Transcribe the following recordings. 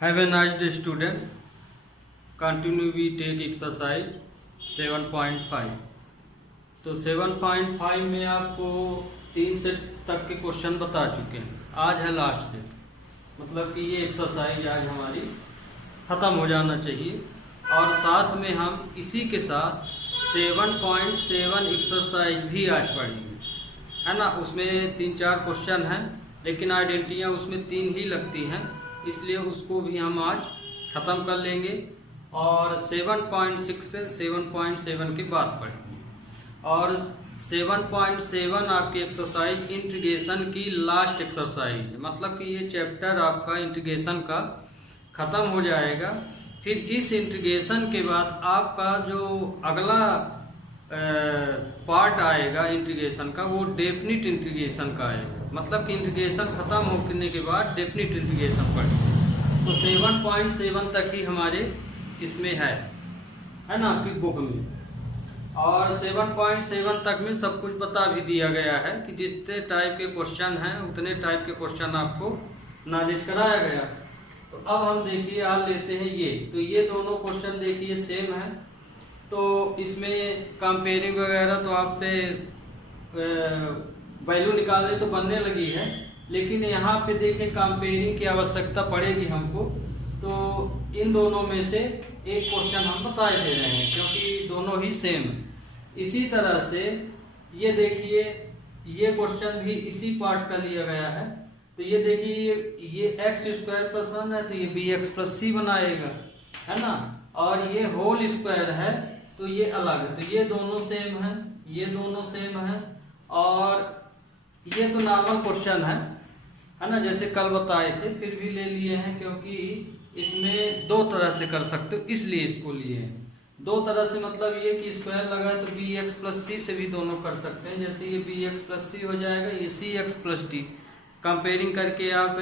Have a nice day, student. Continue we take exercise 7.5. तो 7.5 में आपको 3 सेट तक के क्वेश्चन बता चुके हैं। आज है लास्ट सेट, मतलब कि ये एक्सरसाइज आज हमारी ख़त्म हो जाना चाहिए। और साथ में हम इसी के साथ 7.7 एक्सरसाइज भी आज पढ़ेंगे, है ना। उसमें 3-4 क्वेश्चन हैं, लेकिन आइडेंटिटियाँ उसमें 3 ही लगती हैं, इसलिए उसको भी हम आज ख़त्म कर लेंगे और 7.6 से 7.7 की बात पढ़ेंगे। और 7.7 आपकी एक्सरसाइज इंटीग्रेशन की लास्ट एक्सरसाइज है, मतलब कि ये चैप्टर आपका इंटीग्रेशन का ख़त्म हो जाएगा। फिर इस इंटीग्रेशन के बाद आपका जो अगला पार्ट आएगा इंटीग्रेशन का, वो डेफिनिट इंटीग्रेशन का आएगा, मतलब कि इंटीग्रेशन ख़त्म होने के बाद डेफिनिट इंटीग्रेशन पढ़ेंगे। तो 7.7 तक ही हमारे इसमें है ना, आपकी बुक में। और 7.7 तक में सब कुछ बता भी दिया गया है कि जितने टाइप के क्वेश्चन हैं उतने टाइप के क्वेश्चन आपको नॉलेज कराया गया। तो अब हम देखिए आज लेते हैं ये, तो ये दोनों क्वेश्चन देखिए सेम है। तो इसमें कंपेयरिंग वगैरह तो आपसे वैल्यू निकालने तो बनने लगी है, लेकिन यहाँ पे देखें कंपेयरिंग की आवश्यकता पड़ेगी हमको। तो इन दोनों में से एक क्वेश्चन हम बताए दे रहे हैं, क्योंकि दोनों ही सेम है। इसी तरह से ये देखिए, ये क्वेश्चन भी इसी पार्ट का लिया गया है। तो ये देखिए, ये x² + 1 है, तो ये bx+c बनाएगा, है ना। और ये होल स्क्वायर है, तो ये अलग है। तो ये दोनों सेम है, ये दोनों सेम है। और ये तो नॉर्मल क्वेश्चन है ना, जैसे कल बताए थे, फिर भी ले लिए हैं क्योंकि इसमें 2 तरह से कर सकते हो, इसलिए इसको लिए हैं। 2 तरह से मतलब ये कि स्क्वायर लगा है तो bx+c से भी दोनों कर सकते हैं। जैसे ये bx+c हो जाएगा, ये cx+d। कंपेयरिंग करके आप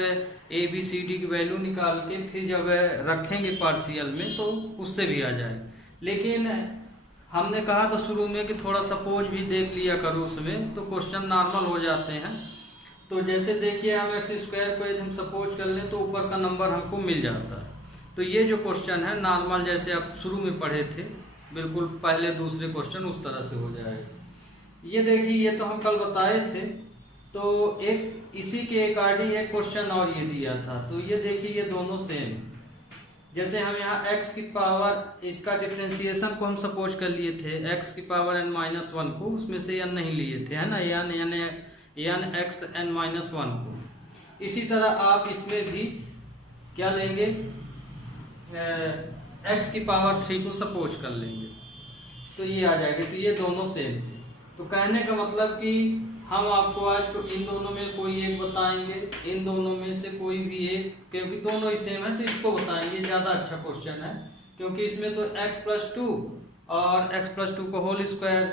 a b c d की वैल्यू निकाल के फिर जब रखेंगे पार्शियल में तो उससे भी आ जाएगा। लेकिन हमने कहा था शुरू में कि थोड़ा सपोज भी देख लिया करो उसमें, तो क्वेश्चन नॉर्मल हो जाते हैं। तो जैसे देखिए, हम x² को यदि हम सपोज कर लें तो ऊपर का नंबर हमको मिल जाता है। तो ये जो क्वेश्चन है नॉर्मल, जैसे आप शुरू में पढ़े थे, बिल्कुल पहले दूसरे क्वेश्चन उस तरह से हो जाएगा। ये देखिए, ये तो हम कल बताए थे। तो एक इसी के अकॉर्डिंग एक क्वेश्चन और ये दिया था। तो ये देखिए, ये दोनों सेम। जैसे हम यहाँ x की पावर, इसका डिफरेंशिएशन को हम सपोज कर लिए थे x की पावर n-1 को, उसमें से n नहीं लिए थे, है ना, n x n-1 को। इसी तरह आप इसमें भी क्या लेंगे, x की पावर 3 को सपोज कर लेंगे, तो ये आ जाएगा। तो ये दोनों सेम थे। तो कहने का मतलब कि हम आपको आज को इन दोनों में कोई एक बताएंगे, इन दोनों में से कोई भी एक, क्योंकि दोनों ही सेम है तो इसको बताएंगे। ज़्यादा अच्छा क्वेश्चन है, क्योंकि इसमें तो x+2 और x+2 को होल स्क्वायर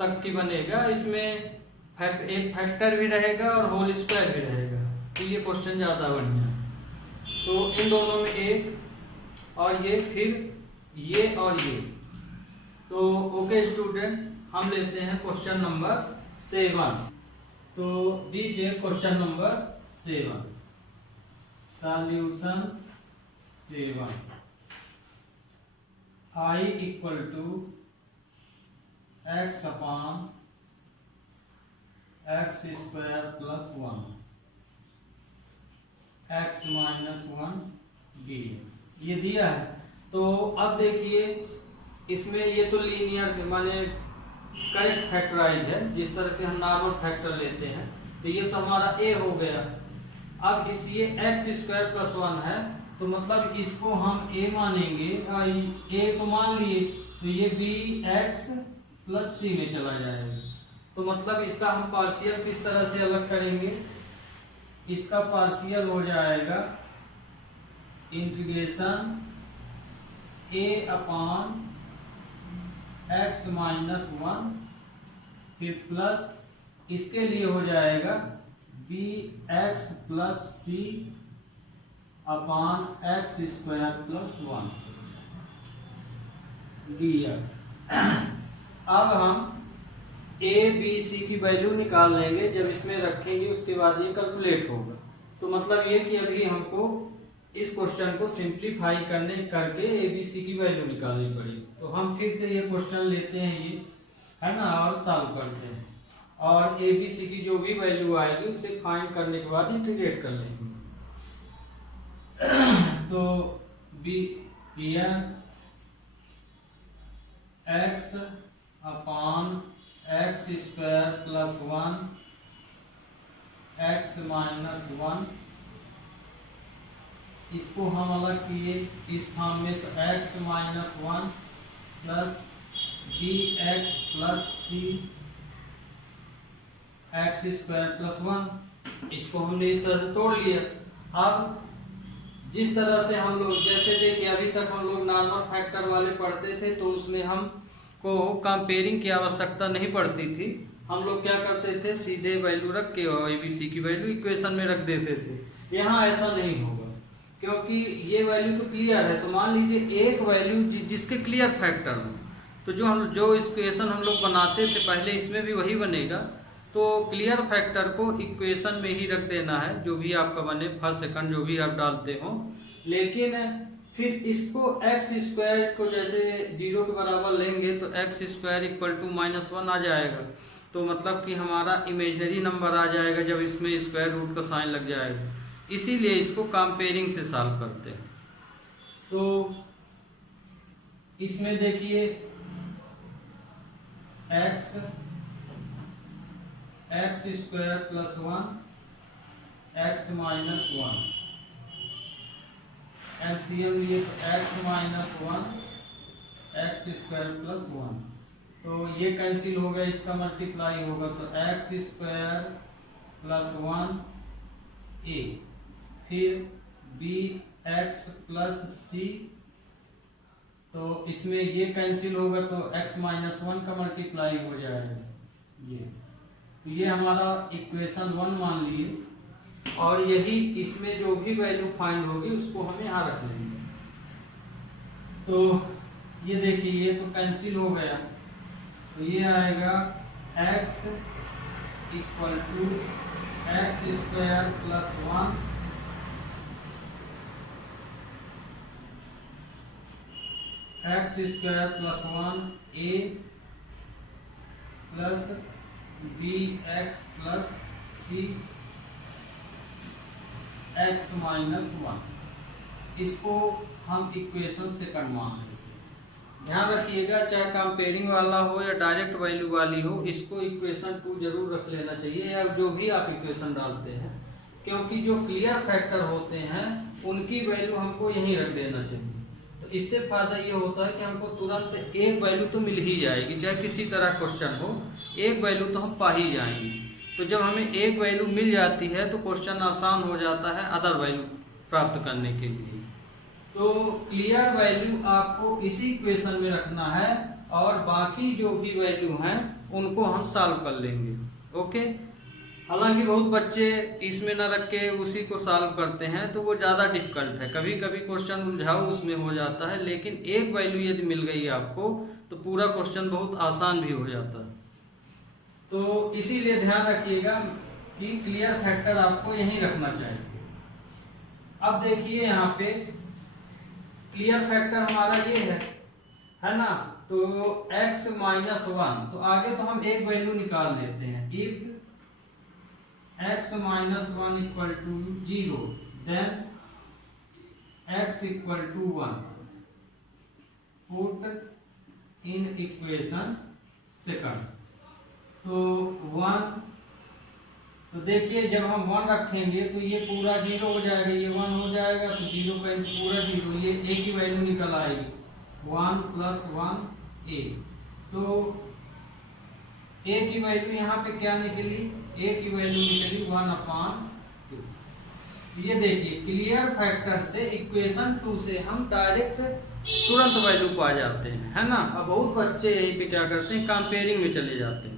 तक की बनेगा। इसमें एक फैक्टर भी रहेगा और होल स्क्वायर भी रहेगा, तो ये क्वेश्चन ज़्यादा बढ़िया। तो इन दोनों में एक और ये, फिर ये और ये। तो ओके स्टूडेंट, हम लेते हैं क्वेश्चन नंबर 7। तो दीजिए question number 7, solution 7। I = x/(x² + 1) x-1 dx ये दिया है। तो अब देखिए, इसमें ये तो लीनियर माने करेक्ट फैक्टराइज है, जिस तरह के हम नॉर्मल फैक्टर लेते हैं। तो ये तो हमारा a हो गया। अब इस ये x² + 1 है, तो मतलब इसको हम a मानेंगे। a तो मान लिए, तो ये bx+c में चला जाएगा। तो मतलब इसका हम पार्शियल किस तरह से अलग करेंगे, इसका पार्शियल हो जाएगा इंटीग्रेशन a/x-1, फिर प्लस इसके लिए हो जाएगा bx+c/(x² + 1) dx। अब हम a b c की वैल्यू निकाल लेंगे, जब इसमें रखेंगे उसके बाद ये कैलकुलेट होगा। तो मतलब ये कि अभी हमको इस क्वेश्चन को सिंप्लीफाई करके ABC की वैल्यू निकालनी पड़ी। तो हम फिर से ये क्वेश्चन लेते हैं, ये है ना, और सॉल्व करते हैं, और ABC की जो भी वैल्यू आएगी उसे फाइंड करने के बाद इंटीग्रेट कर लेंगे। तो B x upon x square plus 1 x minus 1, इसको हम अलग किए इस फॉर्म में, तो x minus 1 plus bx plus c x square plus 1, इसको हमने इस तरह से तोड़ लिया। अब जिस तरह से हम लोग, जैसे देखिए अभी तक हम लोग नॉर्मल फैक्टर वाले पढ़ते थे, तो उसमें हमको कंपेयरिंग की आवश्यकता नहीं पड़ती थी। हम लोग क्या करते थे, सीधे वैल्यू रख के और ABC की वैल्यू इक्वेशन में रख देते थे। यहाँ ऐसा नहीं होगा, क्योंकि ये वैल्यू तो क्लियर है। तो मान लीजिए एक वैल्यू जिसके क्लियर फैक्टर हो, तो जो इक्वेशन हम लोग बनाते थे पहले, इसमें भी वही बनेगा। तो क्लियर फैक्टर को इक्वेशन में ही रख देना है, जो भी आपका बने, फर्स्ट सेकंड जो भी आप डालते हो। लेकिन फिर इसको x स्क्वायर को जैसे 0 के बराबर लेंगे तो x स्क्वायर इक्वल टू -1 आ जाएगा। तो मतलब कि हमारा इमेजिनरी नंबर आ जाएगा जब इसमें स्क्वायर रूट का साइन लग जाएगा। इसीलिए इसको कंपेयरिंग से सॉल्व करते हैं। तो इसमें देखिए x square plus 1 x minus 1, LCM लिए तो x minus 1 x square plus 1, तो ये कैंसिल हो गया, इसका मल्टीप्लाई होगा तो x स्क्वायर प्लस 1 a, फिर bx प्लस c, तो इसमें ये कैंसिल होगा तो x माइनस 1 का मल्टीप्लाई हो जाएगा ये। तो ये हमारा इक्वेशन 1 मान लिए, और यही इसमें जो भी वैल्यू फाइंड होगी उसको हम यहाँ रख लेंगे। तो ये देखिए ये तो कैंसिल हो गया, तो ये आएगा x equal to x square plus 1 x square plus 1 a plus bx plus c x minus 1, इसको हम इक्वेशन से मान लेते हैं। ध्यान रखिएगा, चाहे कंपेयरिंग वाला हो या डायरेक्ट वैल्यू वाली हो, इसको इक्वेशन 2 जरूर रख लेना चाहिए, या जो भी आप इक्वेशन डालते हैं, क्योंकि जो क्लियर फैक्टर होते हैं उनकी वैल्यू हमको यहीं रख देना चाहिए। तो इससे फायदा ये होता है कि हमको तुरंत एक वैल्यू तो मिल ही जाएगी, चाहे किसी तरह क्वेश्चन हो, एक वैल्यू तो हम पा ही जाएंगे। तो जब हमें एक वैल्यू मिल जाती है तो क्वेश्चन आसान हो जाता है अदर वैल्यू प्राप्त करने के लिए। तो क्लियर वैल्यू आपको इसी इक्वेशन में रखना है, और बाकी जो भी वैल्यू हैं उनको हम सॉल्व कर लेंगे। ओके, हालांकि बहुत बच्चे इसमें न रख के उसी को सॉल्व करते हैं, तो वो ज़्यादा डिफिकल्ट है, कभी कभी क्वेश्चन उलझाऊ उसमें हो जाता है। लेकिन एक वैल्यू यदि मिल गई आपको तो पूरा क्वेश्चन बहुत आसान भी हो जाता है। तो इसीलिए ध्यान रखिएगा कि क्लियर फैक्टर आपको यहीं रखना चाहिए। अब देखिए यहाँ पे क्लियर फैक्टर हमारा ये है ना, तो x माइनस 1, तो आगे तो हम एक वैल्यू निकाल लेते हैं। If x minus 1 equal to 0, then x equal to 1. Put in equation second. तो 1, तो देखिए जब हम 1 रखेंगे तो ये पूरा 0 हो जाएगा, ये 1 हो जाएगा, तो 0 का पूरा 0, ये a की वैल्यू निकल आएगी 1 प्लस 1 a। तो a की वैल्यू यहाँ पे क्या निकली, a की वैल्यू निकली 1/2। ये देखिए क्लियर फैक्टर से इक्वेशन 2 से हम डायरेक्ट तुरंत वैल्यू पा जाते हैं, है ना। अब बहुत बच्चे यहीं पे क्या करते हैं, कंपेयरिंग में चले जाते हैं।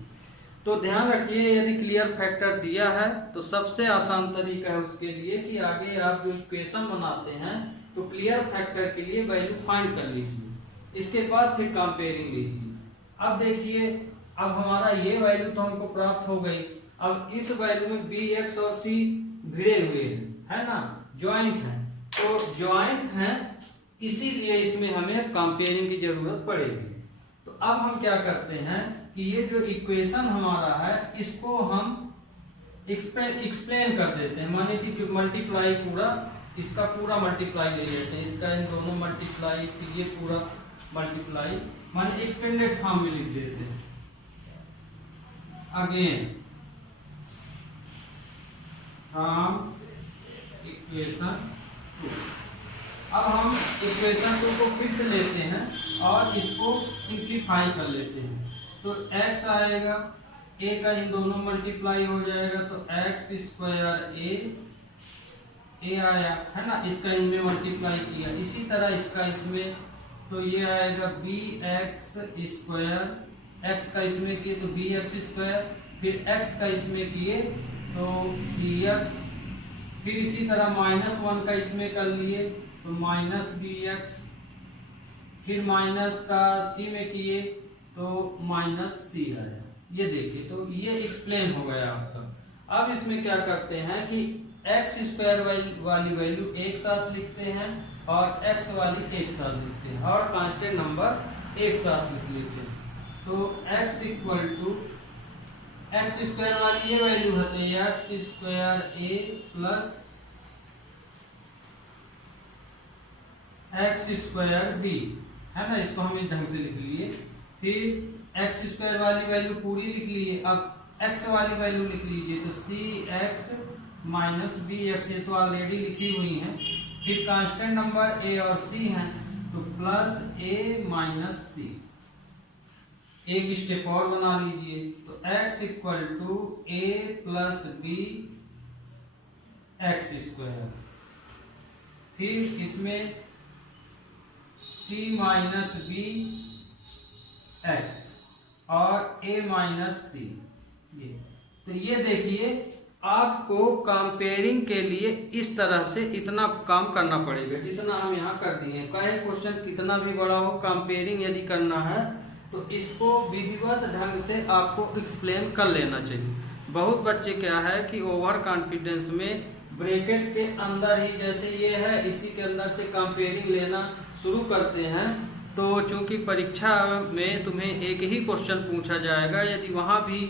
तो ध्यान रखिए, यदि क्लियर फैक्टर दिया है तो सबसे आसान तरीका है उसके लिए कि आगे आप जो इक्वेशन बनाते हैं तो क्लियर फैक्टर के लिए वैल्यू फाइंड कर लीजिए, इसके बाद फिर कंपेयरिंग लीजिए। अब देखिए अब हमारा ये वैल्यू तो हमको प्राप्त हो गई। अब इस वैल्यू में bx और c भिड़े हुए हैं, है ना, ज्वाइंट हैं। तो ज्वाइंट हैं, इसीलिए इसमें हमें कंपेयरिंग की जरूरत पड़ेगी। तो अब हम क्या करते हैं कि ये जो इक्वेशन हमारा है इसको हम एक्सप्लेन कर देते हैं, माने कि मल्टीप्लाई पूरा इसका पूरा मल्टीप्लाई ले लेते हैं, इसका इन दोनों मल्टीप्लाई, ये पूरा मल्टीप्लाई माने एक्सपेंडेड फॉर्म में लिख देते हैं। अगेन फ्रॉम इक्वेशन 2, अब हम इक्वेशन 2 को फिर से लेते हैं और इसको सिंप्लीफाई कर लेते हैं। तो x आएगा, a का इन दोनों मल्टीप्लाई हो जाएगा तो x स्क्वायर a आया है ना, इसका इनमें मल्टीप्लाई किया। इसी तरह इसका इसमें, तो ये आएगा bx स्क्वायर, x का इसमें किए तो bx स्क्वायर, फिर x का इसमें किए तो cx, फिर इसी तरह -1 का इसमें कर लिए तो -bx, फिर माइनस का c में किए तो -c आया। ये देखिए, तो ये एक्सप्लेन हो गया आपका। अब इसमें क्या करते हैं कि x स्क्वायर वाली वैल्यू एक साथ लिखते हैं और x वाली एक साथ लिखते हैं और कांस्टेंट नंबर एक साथ लिख लेते हैं। तो x equal to x square वाली ये वैल्यू होती है x square a plus x square b, है ना, इसको हम इस ढंग से लिख लिए। फिर x स्क्वायर वाली वैल्यू पूरी लिख लिए, अब x वाली वैल्यू लिख लीजिए तो cx माइनस bx, ये तो ऑलरेडी लिखी हुई हैं। फिर कांस्टेंट नंबर a और c हैं तो प्लस a माइनस c, एक स्टेप और बना लीजिए तो x equal to a plus b x square, फिर इसमें c माइनस b x और a माइनस c। ये तो ये देखिए, आपको कंपेयरिंग के लिए इस तरह से इतना काम करना पड़ेगा जितना हम यहाँ कर दिए। चाहे क्वेश्चन कितना भी बड़ा हो, कंपेयरिंग यदि करना है तो इसको विधिवत ढंग से आपको एक्सप्लेन कर लेना चाहिए। बहुत बच्चे क्या है कि ओवर कॉन्फिडेंस में ब्रैकेट के अंदर ही, जैसे ये है इसी के अंदर से कंपेयरिंग लेना शुरू करते हैं। तो चूंकि परीक्षा में तुम्हें एक ही क्वेश्चन पूछा जाएगा, यदि वहाँ भी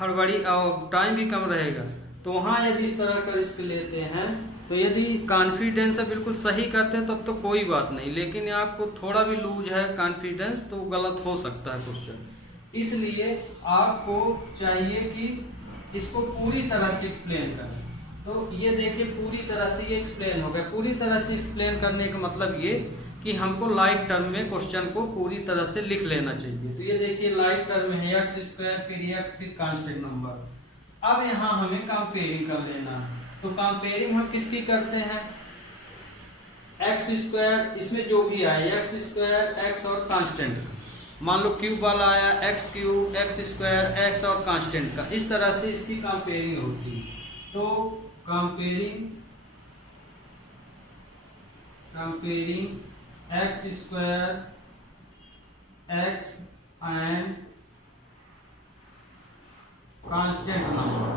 हड़बड़ी और टाइम भी कम रहेगा तो वहाँ यदि इस तरह का रिस्क लेते हैं, तो यदि कॉन्फिडेंस से बिल्कुल सही करते हैं तब तो कोई बात नहीं, लेकिन आपको थोड़ा भी लूज है कॉन्फिडेंस तो गलत हो सकता है क्वेश्चन। इसलिए आपको चाहिए कि इसको पूरी तरह से एक्सप्लेन करें। तो ये देखिए, पूरी तरह से ये एक्सप्लेन हो गया। पूरी तरह से एक्सप्लेन करने का मतलब ये कि हमको लाइक टर्म में क्वेश्चन को पूरी तरह से लिख लेना चाहिए। तो ये देखिए, लाइक टर्म में है x स्क्वायर, फिर x, फिर कांस्टेंट नंबर। अब यहाँ हमें कंपेयरिंग कर लेना है। तो कंपेयरिंग हम किसकी करते हैं, x स्क्वायर, इसमें जो भी आए x स्क्वायर, x और कांस्टेंट, मान लो क्यूब वाला आया x cube, x square, x और कांस्टेंट का, इस तरह से इसकी कंपेयरिंग होती है। तो comparing x square, x and constant number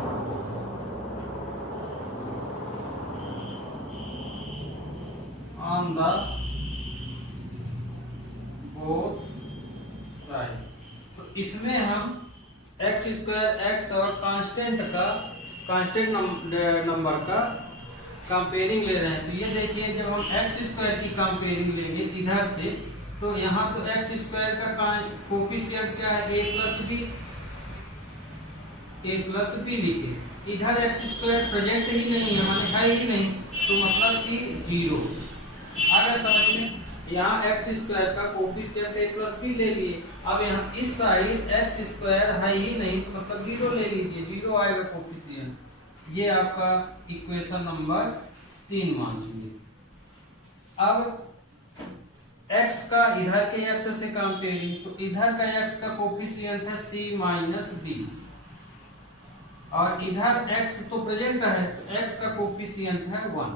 on the both side. तो इसमें हम x स्क्वायर, x और कांस्टेंट नंबर का कंपेयरिंग ले रहे हैं। तो ये देखिए, जब हम x स्क्वायर की कंपेयरिंग लेंगे इधर से, तो यहाँ तो x स्क्वायर का कोफिशिएंट क्या है, a प्लस बी लिखे। इधर x स्क्वायर प्रेजेंट ही नहीं है, माने है ही नहीं, तो मतलब कि 0 आ गया समझ में। यहाँ x स्क्वायर का कोफिशिएंट a प्लस बी ले लिए। अब यहाँ इस साइड x स्क्वायर है ही नहीं, तो मतलब 0 ले लीजिए, 0 आएगा कोफिशिएंट। ये आपका इक्वेशन नंबर 3 मान लीजिए। अब x का इधर के x से कंपेयरिंग, तो इधर का x का कोफिशिएंट है c माइनस बी, और इधर x तो प्रेजेंट है तो x का कोफिशिएंट है 1।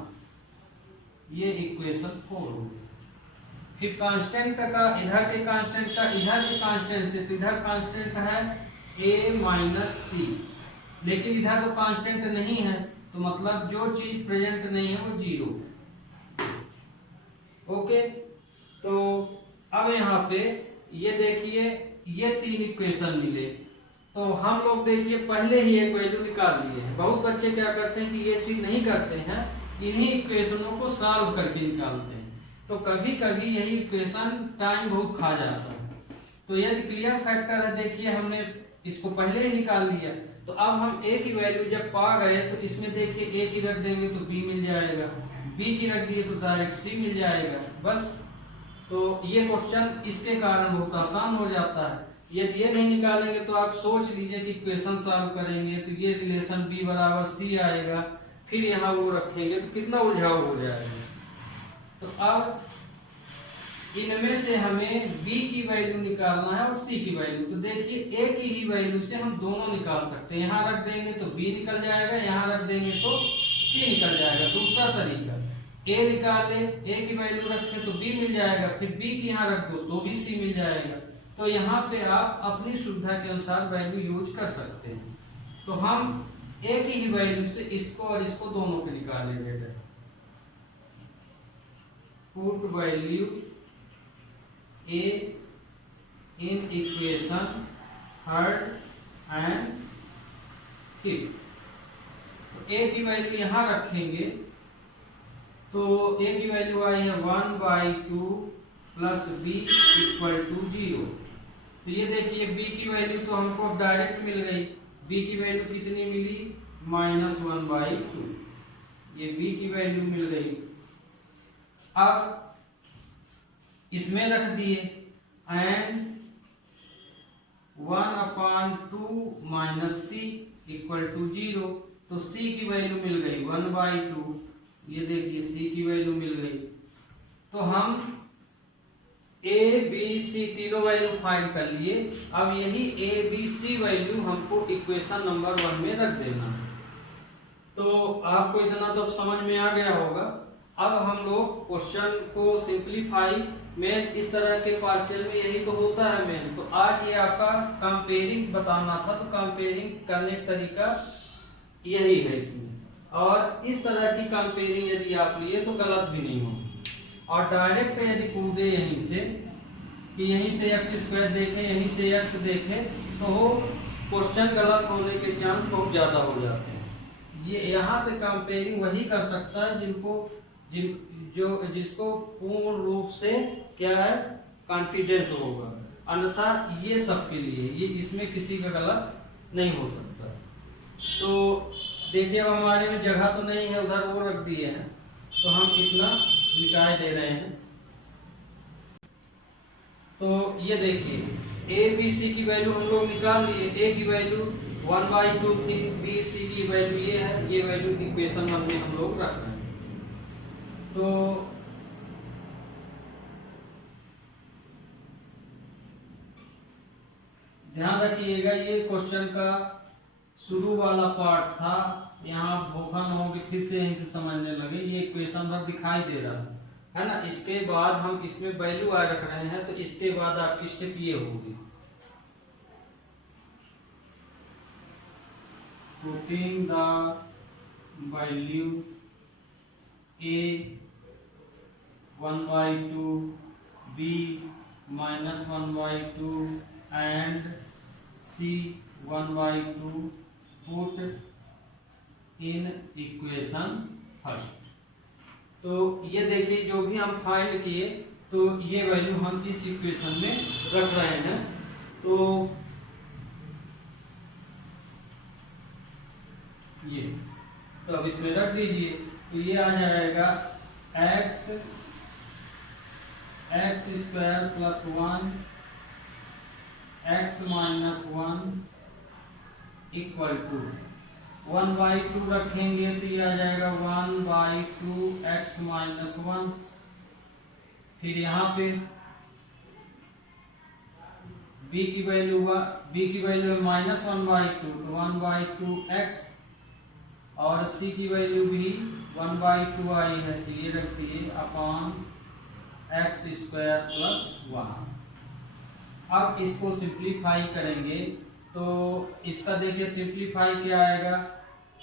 ये इक्वेशन 4 हो गई। फिर कांस्टेंट का, इधर के कांस्टेंट का इधर के कांस्टेंट से, तो इधर कांस्टेंट है a माइनस सी, लेकिन इधर तो कांस्टेंट नहीं है, तो मतलब जो चीज प्रेजेंट नहीं है वो 0। ओके, तो अब यहाँ पे ये देखिए ये 3 इक्वेशन मिले, तो हम लोग देखिए पहले ही एक वैल्यू निकाल लिए हैं। बहुत बच्चे क्या करते हैं कि ये चीज नहीं करते हैं, इन्हीं इक्वेशनों को सॉल्व करके निकालते हैं, तो कभी कभी यही इक्वेशन टाइम बहुत खा जाता है। तो यदि क्लियर फैक्टर है, देखिए हमने इसको पहले ही निकाल लिया, तो अब हम ए की वैल्यू जब पा गए तो इसमें देखिए ए की रख देंगे तो बी मिल जाएगा, बी की रख दिए तो डायरेक्ट सी मिल जाएगा, बस। तो ये क्वेश्चन इसके कारण बहुत आसान हो जाता है। यदि ये नहीं निकालेंगे तो आप सोच लीजिए कि इक्वेशन सॉल्व करेंगे तो ये रिलेशन b बराबर c आएगा, फिर यहाँ वो रखेंगे तो कितना उलझाव हो जाएगा। तो अब इनमें से हमें b की वैल्यू निकालना है और c की वैल्यू। तो देखिए a की ही वैल्यू से हम दोनों निकाल सकते हैं, यहाँ रख देंगे तो b निकल जाएगा, यहाँ रख देंगे तो c निकल जाएगा। दूसरा तरीका, a निकाले, a की वैल्यू रखे तो b मिल जाएगा, फिर b की यहाँ रख दो तो भी c मिल जाएगा। तो यहाँ पे आप अपनी सुविधा के अनुसार वैल्यू यूज कर सकते हैं। तो हम a की ही वैल्यू से इसको और इसको दोनों को निकालेंगे। Put value a in equation third and fifth. तो a की वैल्यू यहाँ रखेंगे, तो a की वैल्यू आई है 1/2 प्लस b इक्वल टू 0। तो ये देखिए b की वैल्यू तो हमको डायरेक्ट मिल गई, b की वैल्यू कितनी मिली -1/2, ये b की वैल्यू मिल गई। अब इसमें रख दिए एंड 1/2 - c इक्वल टू 0, तो c की वैल्यू मिल गई 1/2, ये देखिए c की वैल्यू मिल गई। तो हम a b c तीनों वैल्यू फाइंड कर लिए। अब यही a b c वैल्यू हमको इक्वेशन नंबर 1 में रख देना। तो आपको इतना तो अब समझ में आ गया होगा। अब हम लोग क्वेश्चन को सिंपलीफाई में इस तरह के पार्शियल में यही तो होता है मेन। तो आज ये आपका कंपेयरिंग बताना था, तो कंपेयरिंग करने का तरीका यही है इसमें। और इस तरह की कंपेयरिंग यदि आप लिए तो गलत भी नहीं होगी। और डायरेक्ट यदि कूदे यहीं से कि यहीं से x² देखें, यहीं से x देखें, तो क्वेश्चन गलत होने के चांस बहुत ज़्यादा हो जाते हैं। ये यहाँ से कंपेयरिंग वही कर सकता है जिसको पूर्ण रूप से क्या है कॉन्फिडेंस होगा, अन्यथा ये सबके लिए ये इसमें किसी का गलत नहीं हो सकता। तो देखिए अब हमारे में जगह तो नहीं है, उधर वो रख दिए हैं, तो हम इतना निकाय दे रहे हैं। तो ये देखिए a b c की वैल्यू हम लोग निकाल लिए। a की वैल्यू 1/2 थी, b c की वैल्यू ये है, ये वैल्यू इक्वेशन 1 में हम लोग रख रहे हैं। तो ध्यान रखिएगा ये क्वेश्चन का शुरू वाला पार्ट था, यहाँ धोखा न हो कि फिर से यहीं से समझने लगे। ये इक्वेशन वर्क दिखाई दे रहा है ना। इसके बाद हम इसमें वैल्यू आ रख रहे हैं, तो इसके बाद आपकी स्टेप ये होगी, putting the value a 1/2 b -1/2 and c 1/2 put in equation first. तो ये देखिए जो भी हम फाइंड किए तो ये वैल्यू हम इस इक्वेशन में रख रहे हैं। तो ये तो अब इसमें रख दीजिए, तो ये आ जाएगा x² + 1 x - 1 इक्वल टू 1/2 रखेंगे तो ये आ जाएगा 1/2 x - 1। फिर यहाँ पे b की वैल्यू है -1/2, तो 1/2 x, और c की वैल्यू भी 1/2 आई है, तो ये रख दिए अपॉन x² + 1। अब इसको सिंप्लीफाई करेंगे तो इसका देखिए सिंप्लीफाई क्या आएगा,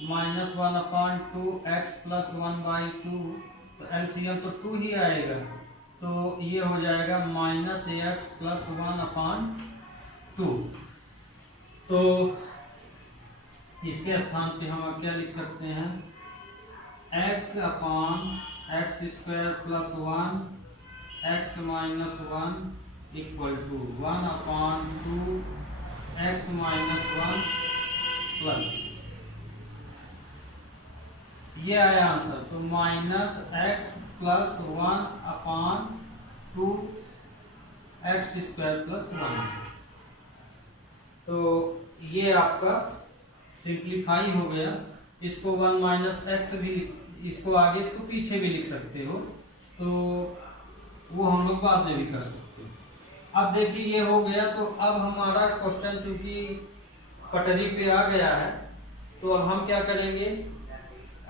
-1/2 x + 1/2, तो एलसीएम तो 2 ही आएगा, तो ये हो जाएगा -ax + 1/2। तो इसके स्थान पे हम क्या लिख सकते हैं, x/x² + 1 x - 1 = 1/2 x - 1 प्लस ये आया आंसर। तो -x + 1/2 x² + 1। तो ये आपका सिंप्लीफाई हो गया। इसको 1 - x भी इसको आगे इसको पीछे भी लिख सकते हो, तो वो हम लोग बाद में भी कर सकते हो। अब देखिए ये हो गया। तो अब हमारा क्वेश्चन चूंकि पटरी पे आ गया है, तो अब हम क्या करेंगे,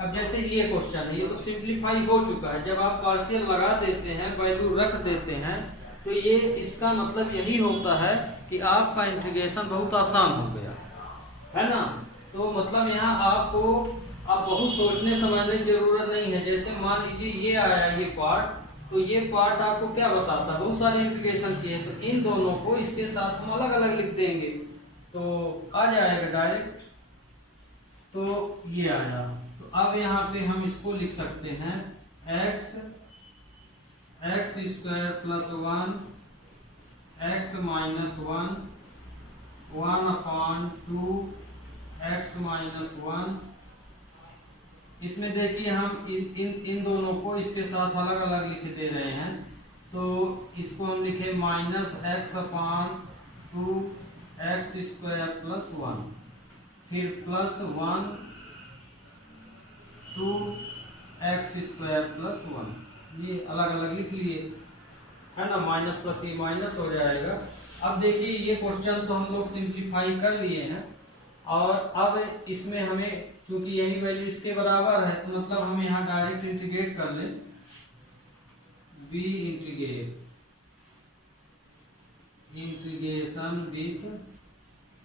अब जैसे ये क्वेश्चन है, ये तो सिंप्लीफाई हो चुका है। जब आप पार्शियल लगा देते हैं, वैल्यू रख देते हैं, तो ये इसका मतलब यही होता है कि आपका इंटीग्रेशन बहुत आसान हो गया है ना। तो मतलब यहाँ आपको अब बहुत सोचने समझने की जरूरत नहीं है। जैसे मान लीजिए ये आया ये पार्ट, तो ये पार्ट आपको क्या बताता है, बहुत सारे इंटीग्रेशन किए, तो इन दोनों को इसके साथ हम अलग अलग लिख देंगे तो आ जाएगा डायरेक्ट। तो ये आया। तो अब यहाँ पे हम इसको लिख सकते हैं x² + 1 x - 1 1/2 x - 1। इसमें देखिए हम इन दोनों को इसके साथ अलग अलग लिख दे रहे हैं। तो इसको हम लिखे -x/2 x² + 1, फिर +1 2 x² + 1, ये अलग अलग लिख लिए है ना। माइनस प्लस ये माइनस हो जाएगा। अब देखिए ये क्वेश्चन तो हम लोग सिंप्लीफाई कर लिए हैं, और अब इसमें हमें क्योंकि यही वैल्यू इसके बराबर है, तो मतलब हम यहाँ डायरेक्ट इंटीग्रेट कर लें। b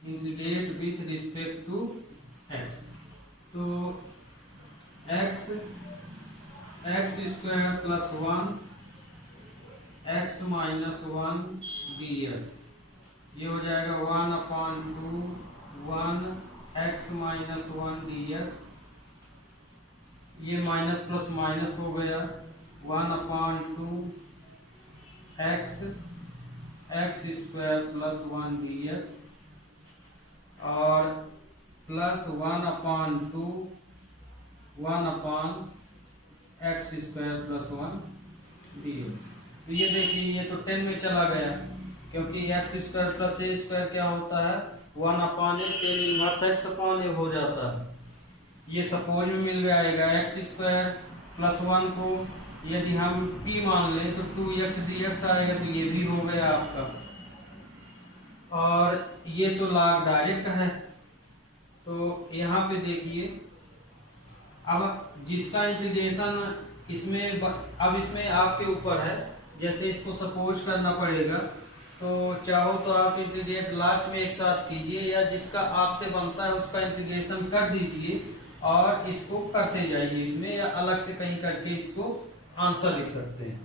integrate with respect to x। तो x² + 1 x - 1 dx, ये हो जाएगा 1/2 1 x - 1 dx। ये माइनस प्लस माइनस हो गया 1/2 x + 1 dx, और प्लस 1/2 1/x² + 1 dx। तो ये देखिए ये तो 10 में चला गया, क्योंकि x² + a² क्या होता है 1/a, 10 इनवर्स x/a हो जाता है। ये सपोज में मिल जाएगा। x² + 1 को यदि हम p मान लें तो 2x dx आएगा, तो ये भी हो गया आपका। और ये तो log डायरेक्ट है। तो यहाँ पे देखिए अब जिसका इंटीग्रेशन इसमें अब इसमें आपके ऊपर है, जैसे इसको सपोज करना पड़ेगा। तो चाहो तो आप इंटीग्रेट लास्ट में एक साथ कीजिए, या जिसका आपसे बनता है उसका इंटीग्रेशन कर दीजिए और इसको करते जाइए इसमें, या अलग से कहीं करके इसको आंसर लिख सकते हैं।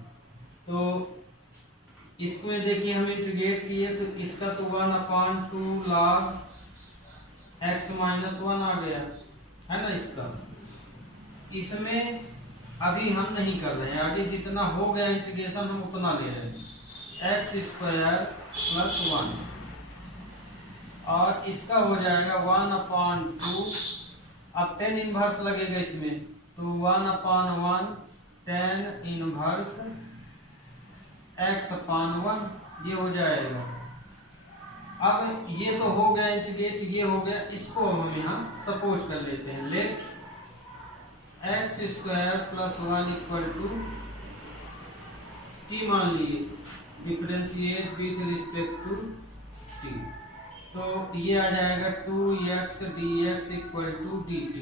तो इसमें देखिए हम इंटीग्रेट किए तो इसका तो 1/2 log x - 1 आ गया है ना इसका। इसमें अभी हम नहीं कर रहे हैं, आगे जितना हो गया इंटीग्रेशन हम उतना ले रहे हैं। x² + 1, और इसका हो जाएगा 1/2। अब 10 इनवर्स लगेगा इसमें, तो 1/1 10 इनवर्स x/1 ये हो जाएगा। अब ये तो हो गया इंटीग्रेट, ये हो गया। इसको हम यहाँ सपोज कर लेते हैं। लेट x² + 1 = t मान लिए, differentiate with respect to t। तो ये आ जाएगा 2x dx = dt।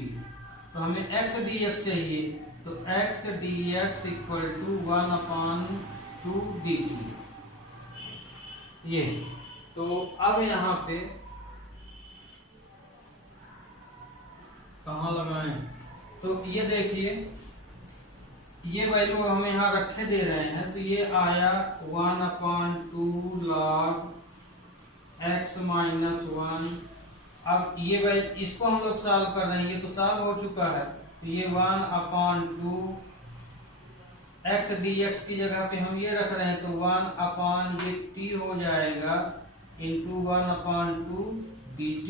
तो हमें x dx चाहिए, तो x dx = 1/2 dt। ये तो अब यहाँ पे कहाँ लगाएं, तो ये देखिए ये वैल्यू हम यहाँ रखे दे रहे हैं, तो ये आया 1/2 log x माइनस 1। अब ये वैल्यू इसको हम लोग सॉल्व कर रहे हैं, ये तो सॉल्व हो चुका है, तो ये 1/2 x dx की जगह पे हम ये रख रहे हैं, तो 1 ये t हो जाएगा into 1/2 dt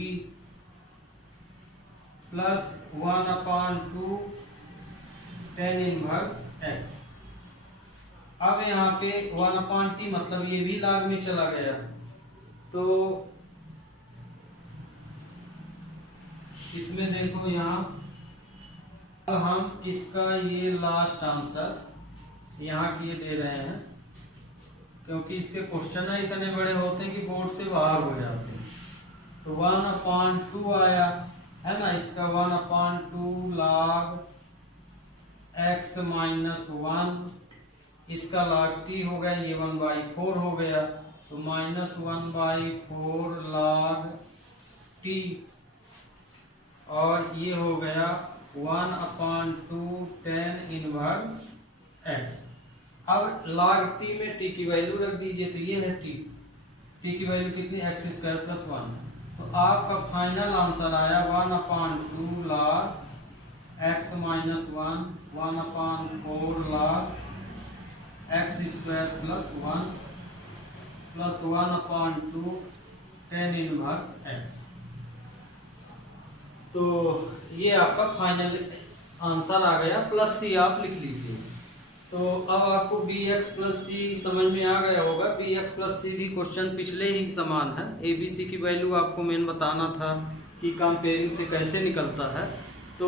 plus 1/2 tan inverse x। अब यहाँ पे 1/t मतलब ये भी log में चला गया, तो इसमें देखो यहाँ अब हम इसका ये लास्ट आंसर यहाँ के दे रहे हैं, क्योंकि इसके क्वेश्चन इतने बड़े होते हैं कि बोर्ड से बाहर हो जाते हैं। तो 1/2 आया है ना, इसका 1/2 log x माइनस 1, इसका log t हो गया, ये 1/4 हो गया, तो माइनस 1/4 log t, और ये हो गया 1/2 tan इनवर्स x। अब log t में t की वैल्यू रख दीजिए, तो ये है t की वैल्यू कितनी, x² प्लस 1। तो आपका फाइनल आंसर आया 1/2 log x minus 1, 1/4 log x² plus 1 plus 1/2 tan inverse x। तो ये आपका फाइनल आंसर आ गया, प्लस c आप लिख लीजिए। तो अब आपको bx प्लस c समझ में आ गया होगा। bx प्लस c भी क्वेश्चन पिछले ही समान है। abc की वैल्यू आपको मेन बताना था कि कंपेयरिंग से कैसे निकलता है, तो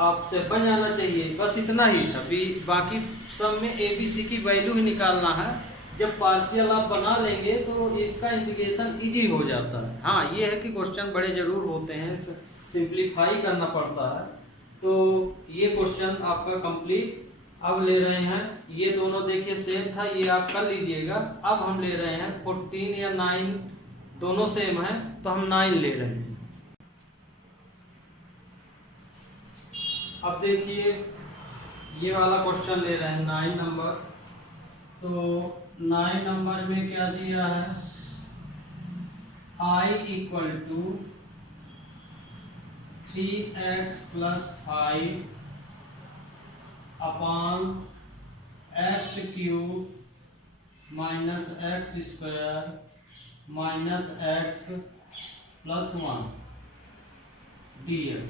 आपसे बन जाना चाहिए, बस इतना ही था। बाकी सब में abc की वैल्यू ही निकालना है। जब पार्शियल आप बना लेंगे तो इसका इंटीग्रेशन इजी हो जाता है। हाँ, ये है कि क्वेश्चन बड़े जरूर होते हैं, सिंप्लीफाई करना पड़ता है। तो ये क्वेश्चन आपका कंप्लीट। अब ले रहे हैं, ये दोनों देखिए सेम था, ये आप कर लीजिएगा। अब हम ले रहे हैं 14 या 9, दोनों सेम है, तो हम 9 ले रहे हैं। अब देखिए ये वाला क्वेश्चन ले रहे हैं 9 नंबर। तो 9 नंबर में क्या दिया है, I equal to 3x plus 5 upon x cube minus x square minus x plus 1 dx।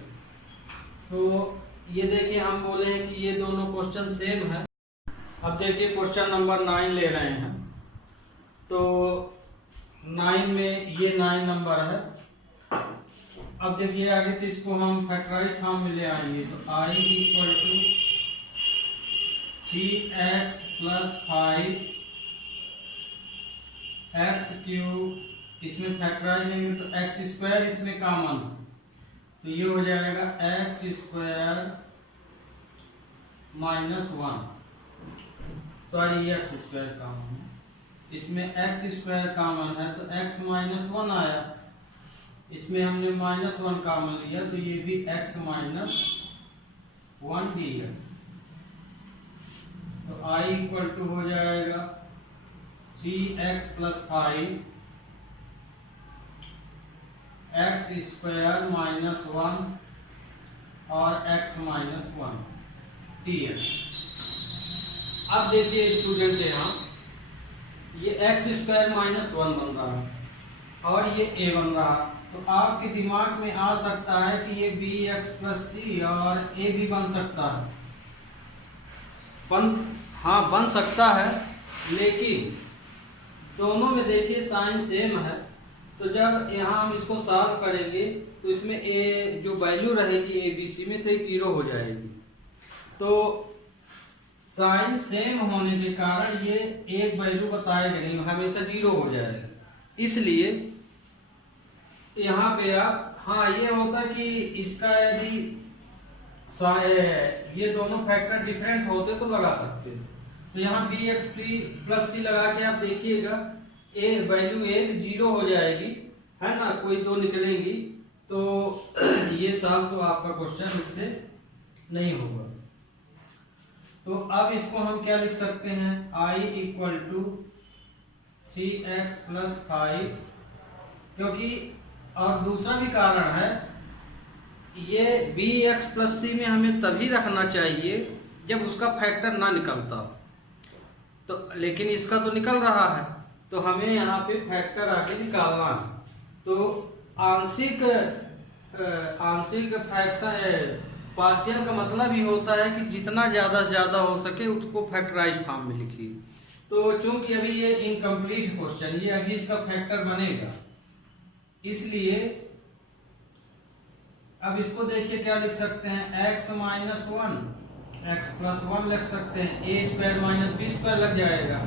तो ये देखिए हम बोले हैं कि ये दोनों क्वेश्चन सेम है। अब देखिए क्वेश्चन नंबर 9 ले रहे हैं, तो 9 में ये 9 नंबर है। अब देखिए आगे, तो इसको हम फैक्टराइज फॉर्म में ले आएंगे, तो I equal to 3x plus 5 x cube, इसमें फैक्टराइज लेंगे तो x स्क्वायर इसमें कॉमन, तो ये हो जाएगा x स्क्वायर माइनस 1, सॉरी ये x स्क्वायर कॉमन है, इसमें x स्क्वायर कॉमन है तो x माइनस 1 आया, इसमें हमने माइनस 1 कॉमन लिया तो ये भी x माइनस 1 dx। तो I इक्वल टू हो जाएगा 3x plus 5 x square minus 1 और x माइनस 1 dx। अब देखिए स्टूडेंट यहाँ ये x स्क्वायर माइनस 1 बन रहा है और ये a बन रहा, तो आपके दिमाग में आ सकता है कि ये bx प्लस c और a भी बन सकता है। हाँ बन सकता है, लेकिन दोनों में देखिए साइन सेम है, तो जब यहाँ हम इसको सॉल्व करेंगे तो इसमें a जो वैल्यू रहेगी abc में तो एक 0 हो जाएगी। तो साइन सेम होने के कारण ये एक वैल्यू बताएगा नहीं, हमेशा 0 हो जाएगा। इसलिए यहाँ पे आप, हाँ ये होता कि इसका यदि ये दोनों फैक्टर डिफरेंट होते तो लगा सकते, तो यहाँ bx प्लस c लगा के आप देखिएगा a वैल्यू 0 हो जाएगी, है ना, कोई 2 निकलेंगी, तो ये सॉल्व तो आपका क्वेश्चन इससे नहीं होगा। तो अब इसको हम क्या लिख सकते हैं, I equal to 3x plus 5, क्योंकि और दूसरा भी कारण है, ये bx प्लस सी में हमें तभी रखना चाहिए जब उसका फैक्टर ना निकलता हो, तो लेकिन इसका तो निकल रहा है, तो हमें यहाँ पे फैक्टर आके निकालना है। तो आंशिक फ्रैक्शन पार्शियल का मतलब ही होता है कि जितना ज़्यादा से ज़्यादा हो सके उसको फैक्टराइज फॉर्म में लिखिए। तो चूंकि अभी ये इनकम्प्लीट क्वेश्चन, ये अभी इसका फैक्टर बनेगा, इसलिए अब इसको देखिए क्या लिख सकते हैं, x माइनस 1 x प्लस 1 लिख सकते हैं, ए स्क्वायर माइनस बी स्क्वायर लग जाएगा,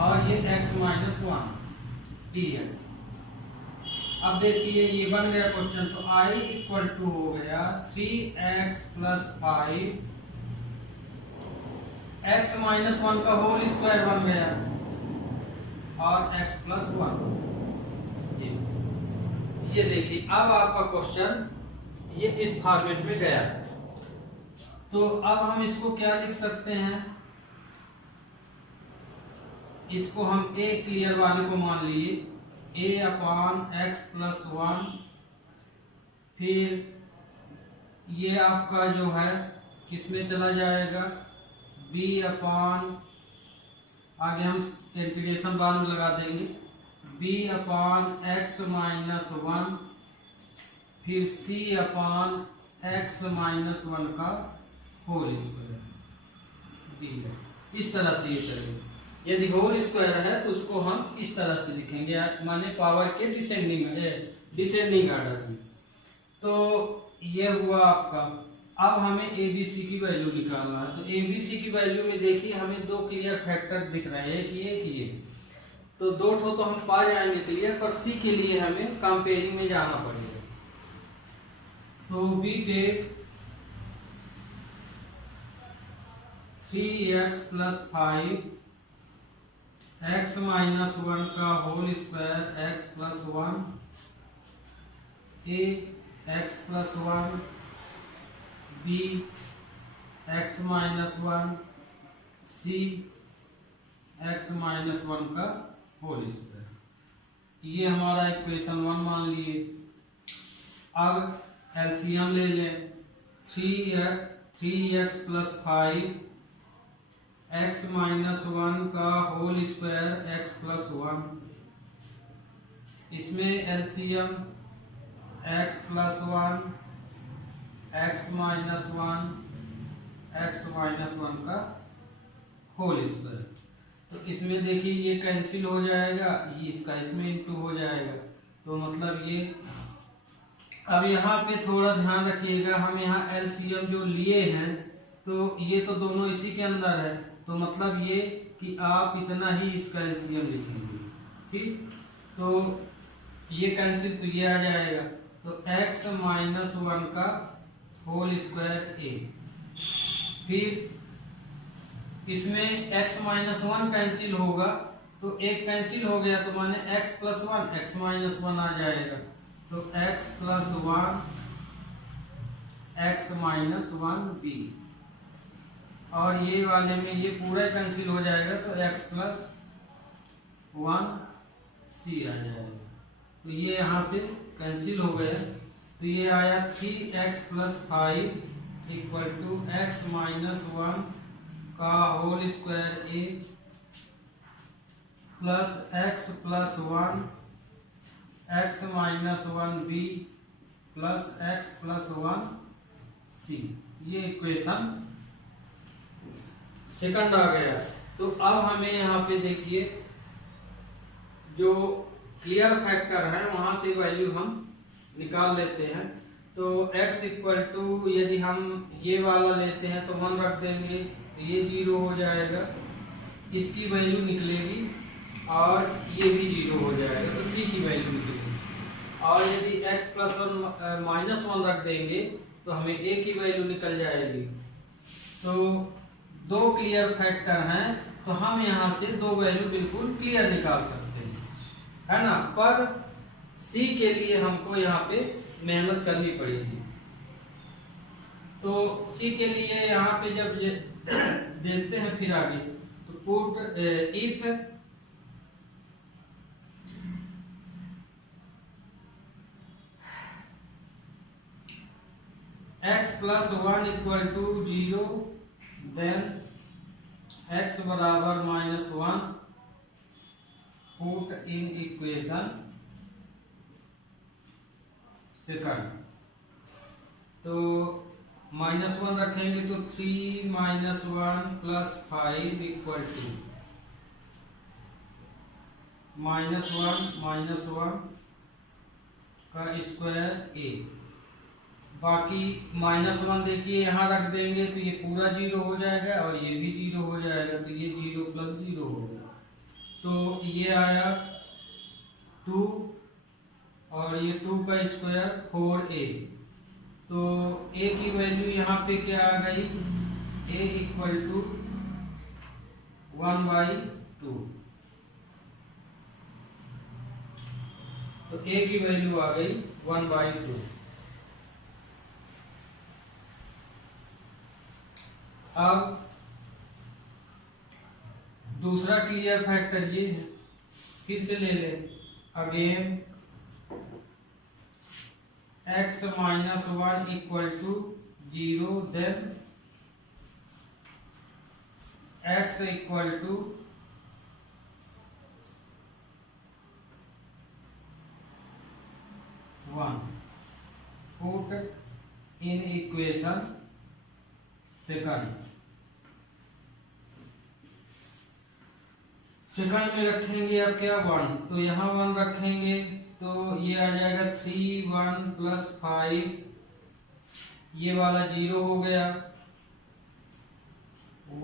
और ये x माइनस 1 dx। अब देखिए ये बन गया क्वेश्चन, तो I इक्वल टू हो गया 3x प्लस 5 x माइनस 1 का होल स्क्वायर बन गया, और x प्लस 1। ये देखिए अब आपका क्वेश्चन ये इस फॉर्मेट में गया। तो अब हम इसको क्या लिख सकते हैं, इसको हम a क्लियर वाले को मान लिए a अपान x प्लस 1, फिर ये आपका जो है किसमें चला जाएगा, b अपान, आगे हम इंटीग्रेशन बाद में लगा देंगे, b अपान x माइनस 1, फिर c अपान x माइनस 1 का होल स्क्वायर, इस तरह से ये चलेगा। यदि होल स्क्वायर है तो उसको हम इस तरह से लिखेंगे, माने पावर के डिसेंडिंग ऑर्डर में। तो ये हुआ आपका। अब हमें ABC की वैल्यू निकालना है, तो ABC की वैल्यू में देखिए हमें दो क्लियर फैक्टर दिख रहे हैं, एक ये, तो दो ठो तो हम पा जाएंगे क्लियर, पर C के लिए हमें कंपेयरिंग में जाना पड़ेगा। तो we take 3x plus 5 x minus 1 का whole square x plus 1, a x plus 1, b x minus 1, c x minus 1 का होल स्क्वायर। ये हमारा इक्वेशन 1 मान लिए। अब एलसीएम ले लें, 3x प्लस 5 x माइनस 1 का होल स्क्वायर x प्लस 1, इसमें LCM x plus 1 x minus 1 x minus 1 का होल स्क्वायर। तो इसमें देखिए ये कैंसिल हो जाएगा, ये इसका इसमें इंटू हो जाएगा, तो मतलब ये। अब यहाँ पे थोड़ा ध्यान रखिएगा, हम यहाँ एलसीएम जो लिए हैं तो ये तो दोनों इसी के अंदर है, तो मतलब ये कि आप इतना ही इसका एलसीएम लिखेंगे, ठीक। तो ये कैंसिल, तो ये आ जाएगा, तो x माइनस 1 का होल स्क्वायर a, फिर इसमें x माइनस 1 कैंसिल होगा, तो एक कैंसिल हो गया, तो माने x प्लस 1 x माइनस 1 आ जाएगा, तो x plus 1 x minus 1 b, और ये वाले में ये पूरा कैंसिल हो जाएगा, तो x प्लस 1 c आ जाएगा। तो ये यहाँ से कैंसिल हो गया, तो ये आया 3x plus 5 equal to x minus 1 का whole square a plus x plus 1 x minus 1 b plus x plus 1 c। ये इक्वेशन सेकंड आ गया। तो अब हमें यहाँ पे देखिए जो क्लियर फैक्टर है वहां से वैल्यू हम निकाल लेते हैं। तो x इक्वल टू, यदि हम ये वाला लेते हैं तो 1 रख देंगे, तो ये 0 हो जाएगा, इसकी वैल्यू निकलेगी, और ये भी 0 हो जाएगा, तो c की वैल्यू निकलेगी। और यदि x प्लस 1 माइनस 1 रख देंगे तो हमें a की वैल्यू निकल जाएगी। तो दो क्लियर फैक्टर हैं, तो हम यहाँ से दो वैल्यू बिल्कुल क्लियर निकाल सकते हैं, है ना। पर c के लिए हमको यहाँ पे मेहनत करनी पड़ेगी। तो c के लिए यहाँ पे जब देखते हैं फिर आगे। तो put if x plus 1 equal to 0 then x बराबर -1 पुट इन इक्वेशन सेकंड। तो -1 रखेंगे तो 3 - 1 + 5 इक्वल टू -1 का स्क्वायर a। बाकी -1 देखिए यहाँ रख देंगे तो ये पूरा 0 हो जाएगा और ये भी 0 हो जाएगा, तो ये 0 + 0 हो गया। तो ये आया 2 और ये 2 का स्क्वायर 4a। तो a की वैल्यू यहाँ पे क्या आ गई, a इक्वल टू 1/2। तो a की वैल्यू आ गई 1/2। अब दूसरा क्लियर फैक्टर ये है, फिर से ले ले again x - 1 equal to 0 then x equal to 1 put in equation second में रखेंगे अब क्या 1, तो यहाँ 1 रखेंगे तो ये आ जाएगा 3 1 + 5, ये वाला 0 हो गया,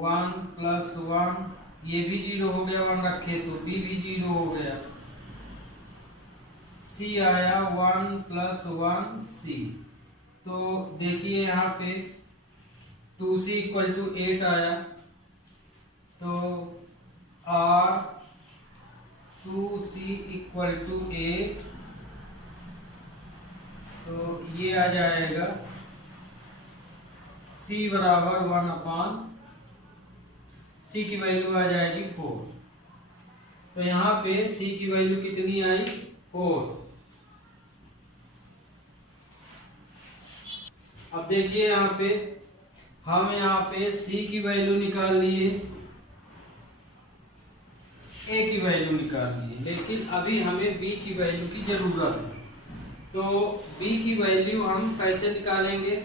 1 + 1 ये भी 0 हो गया, 1 रखे तो b भी 0 हो गया, c आया 1 + 1 c। तो देखिए यहाँ पे 2c इक्वल टू 8 आया, तो r 2c इक्वल टू 8, तो ये आ जाएगा c बराबर 1/, c की वैल्यू आ जाएगी 4। तो यहाँ पे c की वैल्यू कितनी आई, 4। अब देखिए यहाँ पे हम यहाँ पे c की वैल्यू निकाल लिए, a की वैल्यू निकाल लिए, लेकिन अभी हमें b की वैल्यू की जरूरत है। तो b की वैल्यू हम कैसे निकालेंगे,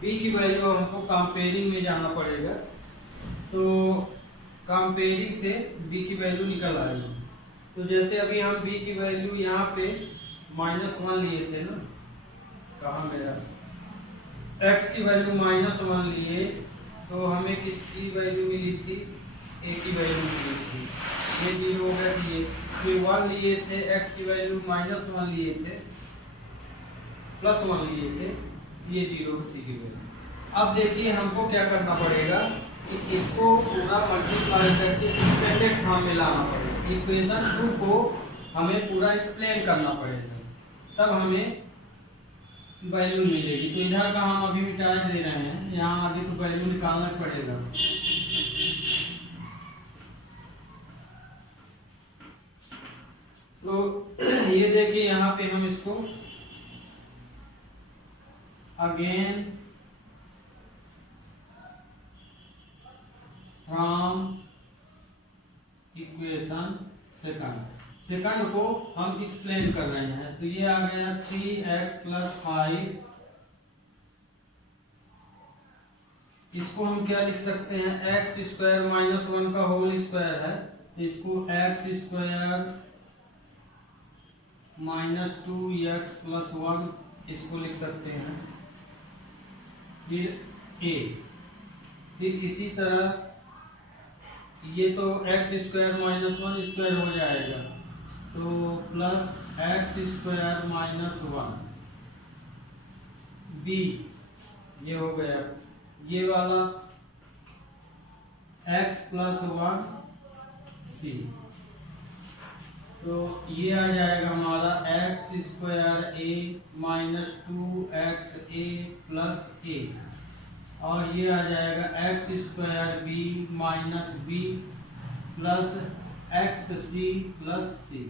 b की वैल्यू हमको कंपेयरिंग में जाना पड़ेगा। तो कंपेयरिंग से b की वैल्यू निकल आएगी। तो जैसे अभी हम b की वैल्यू यहाँ पे -1 लिए थे ना, कहाँ गया, x की वैल्यू -1 लिए, तो हमें किसकी वैल्यू मिली थी, a की वैल्यू मिली थी, ये 0 हो गया, ये फिर 1 लिए थे, x की वैल्यू -1 लिए थे, +1 लिए थे, ये 0 c की वैल्यू। अब देखिए हमको क्या करना पड़ेगा कि इसको पूरा मल्टीप्लाई करके एक्सपेंडेड फॉर्म में लाना पड़ेगा, इक्वेशन 2 को हमें पूरा एक्सप्लेन करना पड़ेगा, तब हमें वैल्यू मिलेगी। तो इधर का हम अभी मिटा दे रहे हैं, यहाँ आगे तो वैल्यू निकालना पड़ेगा। तो ये देखिए यहाँ पे हम इसको अगेन फ्रॉम इक्वेशन सेकंड को हम एक्सप्लेन कर रहे हैं। तो ये आ गया 3x + 5, इसको हम क्या लिख सकते हैं, x² - 1 का होल स्क्वायर है, तो इसको x² - 2x + 1 इसको लिख सकते हैं। फिर a, फिर इसी तरह ये तो x² - 1 स्क्वायर हो जाएगा, तो प्लस x² - 1 b, ये हो गया, ये वाला x + 1 c, तो ये आ जाएगा हमारा x² a - 2xa + a। और ये आ जाएगा X square B minus B plus X C plus C.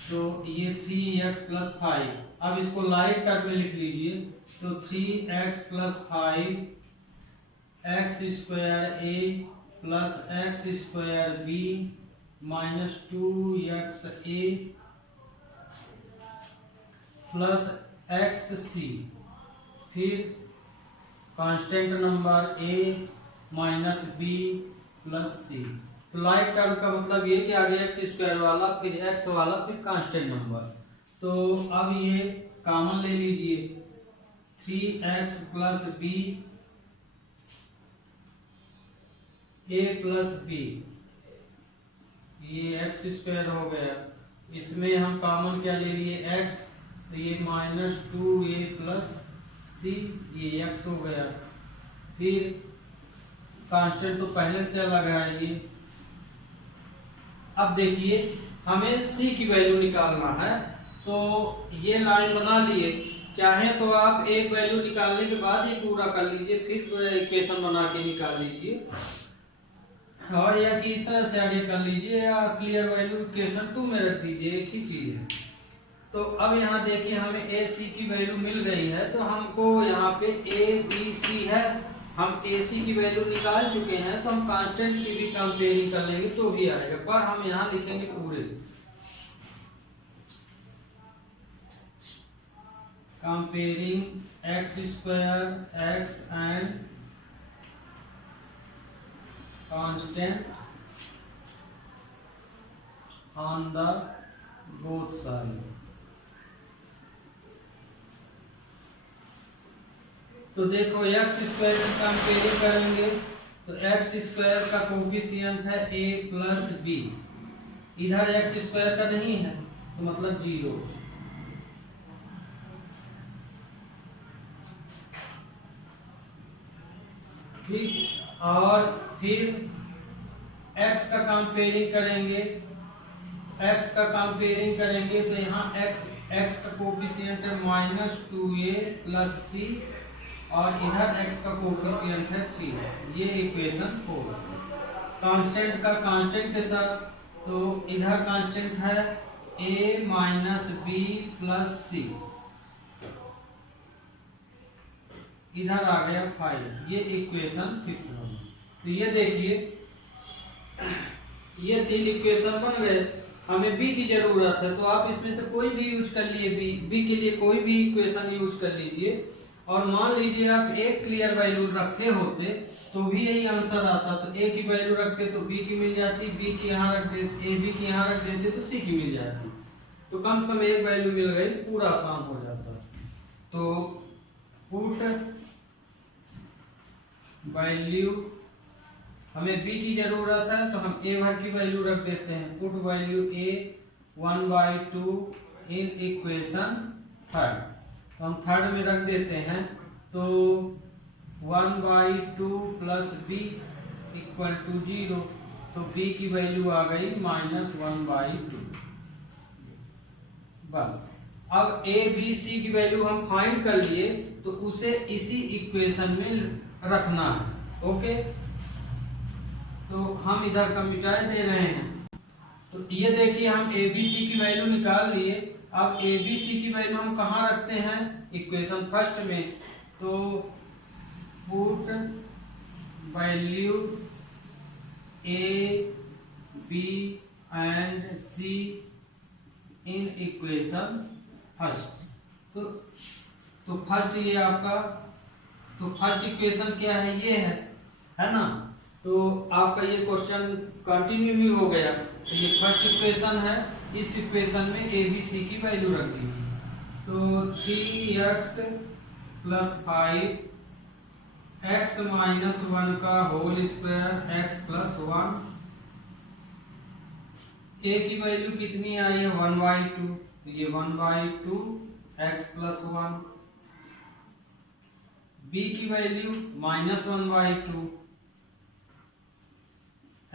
तो ये 3x प्लस 5, अब इसको लाइट टर्म में लिख लीजिए। तो 3x plus 5 X square A plus X square B minus 2x A plus X C, फिर constant number A minus B plus C. तो लाइक टर्म का मतलब ये कि आगे एक्स स्क्वायर वाला फिर एक्स वाला फिर कांस्टेंट नंबर। तो अब ये कॉमन ले लीजिए, 3x प्लस बी ए प्लस बी, ये एक्स स्क्वायर हो गया। इसमें हम कॉमन क्या ले लिए x, तो ये माइनस 2a प्लस सी, ये x हो गया। फिर कांस्टेंट तो पहले से अलग है ये। अब देखिए हमें c की वैल्यू निकालना है, तो ये लाइन बना लिए। चाहे तो आप एक वैल्यू निकालने के बाद ये पूरा कर लीजिए, फिर इक्वेशन बना के निकाल लीजिए, और या कि इस तरह से आगे कर लीजिए, या क्लियर वैल्यू इक्वेशन 2 में रख दीजिए, एक ही चीज है। तो अब यहाँ देखिए हमें ए सी की वैल्यू मिल गई है, तो हमको यहाँ पे ए बी सी है, हम ए सी की वैल्यू निकाल चुके हैं, तो हम कांस्टेंट की भी कंपेयरिंग कर लेंगे तो भी आएगा, पर हम यहाँ लिखेंगे पूरे comparing x square x and constant on the both side. तो देखो एक्स स्क्वायर की कंपेयरिंग करेंगे, तो एक्स स्क्वायर का कोफिशिएंट है a प्लस बी, इधर एक्स स्क्वायर का नहीं है तो मतलब 0। ठीक, और फिर x का कंपेयरिंग करेंगे, x का कंपेयरिंग करेंगे तो यहाँ x का कोफिशिएंट है माइनस 2a प्लस सी, और इधर x का कोफिशिएंट है 3, ये इक्वेशन 4। कांस्टेंट का कांस्टेंट के साथ, तो इधर कांस्टेंट है a माइनस बी प्लस सी, इधर आ गया 5, ये इक्वेशन 5 होगी। तो ये देखिए ये 3 इक्वेशन बन गए। हमें b की जरूरत है, तो आप इसमें से कोई भी यूज कर लिए, b के लिए कोई भी इक्वेशन यूज कर लीजिए, और मान लीजिए आप एक क्लियर वैल्यू रखे होते तो भी यही आंसर आता। तो a की वैल्यू रखते तो b की मिल जाती, b की यहाँ रख देते, b की यहाँ रख देते तो c की मिल जाती, तो कम से कम एक वैल्यू मिल गई, पूरा आसान हो जाता। तो पुट वैल्यू, हमें b की जरूरत है तो हम a भर की वैल्यू रख देते हैं, put value a 1/2 in equation 3, तो हम 3 में रख देते हैं। तो 1/2 प्लस b इक्वल टू 0, तो b की वैल्यू आ गई -1/2। बस, अब a b c की वैल्यू हम फाइंड कर लिए, तो उसे इसी इक्वेशन में रखना है। ओके, तो हम इधर का मिटाई दे रहे हैं। तो ये देखिए हम ए बी सी की वैल्यू निकाल लिए। अब ए बी सी की वैल्यू हम कहाँ रखते हैं, इक्वेशन फर्स्ट में। तो put value A B and C in equation first. तो फर्स्ट ये आपका, तो फर्स्ट इक्वेशन क्या है, ये है ना। तो आपका ये क्वेश्चन कंटिन्यू भी हो गया। तो ये फर्स्ट इक्वेशन है, इस इक्वेशन में ए बी सी की वैल्यू रख दीजिए। तो 3x प्लस 5 x माइनस 1 का whole square x plus 1, a की वैल्यू कितनी आई है 1/2, तो ये 1/2 x प्लस 1, b की वैल्यू -1/2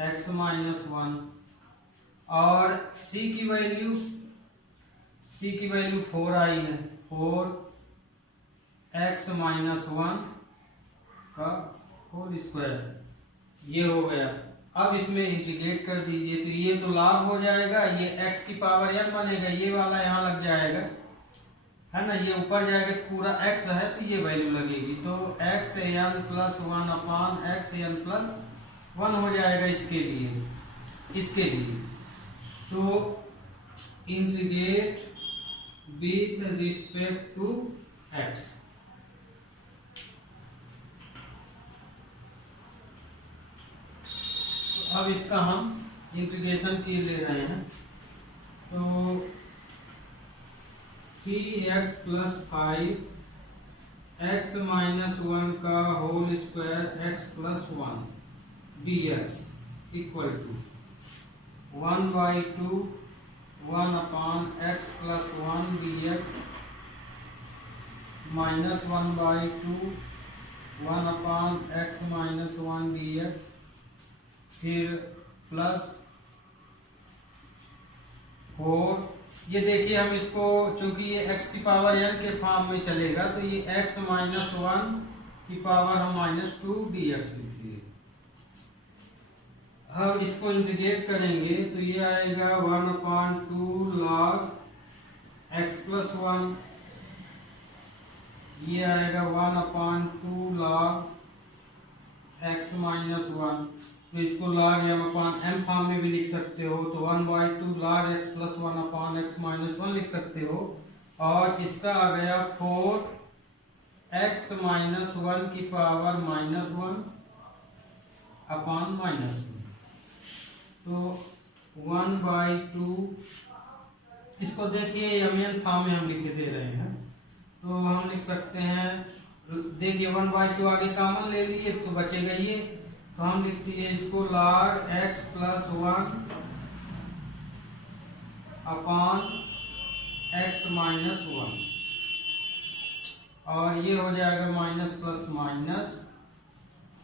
x माइनस 1, और c की वैल्यू 4 आई है, 4 x माइनस 1 का होल स्क्वायर, ये हो गया। अब इसमें इंटीग्रेट कर दीजिए तो ये तो log हो जाएगा, ये x की पावर n बनेगा, ये वाला यहाँ लग जाएगा, है ना, ये ऊपर जाएगा तो पूरा x है तो ये वैल्यू लगेगी, तो x n plus 1 upon x n plus 1 हो जाएगा इसके लिए। तो integrate with respect to x, अब इसका हम इंटीग्रेशन की ले रहे हैं, तो 3x प्लस 5 x माइनस 1 का whole square x plus 1 dx equal to 1/2 1 upon x plus 1 dx minus 1/2 1 upon x minus 1 dx, फिर प्लस 4, ये देखिए हम इसको, चूंकि ये x की पावर n के फॉर्म में चलेगा तो ये x माइनस 1 की पावर हम माइनस 2 dx लिखिए। अब इसको इंटीग्रेट करेंगे तो ये आएगा 1/2 log x प्लस 1, ये आएगा 1/2 log x माइनस 1, तो इसको log m अपान m फॉर्म में भी लिख सकते हो, तो 1/2 log x plus 1 upon x minus 1 लिख सकते हो, और इसका आ गया 4x माइनस 1 की पावर माइनस 1 अपान माइनस 1, तो 1/2, इसको देखिए mn फॉर्म में हम लिख दे रहे हैं, तो हम लिख सकते हैं, देखिए 1/2 आगे कॉमन ले लिए तो बचेगा ये, तो हम लिखते हैं इसको log x plus 1 upon x minus 1, और ये हो जाएगा माइनस प्लस माइनस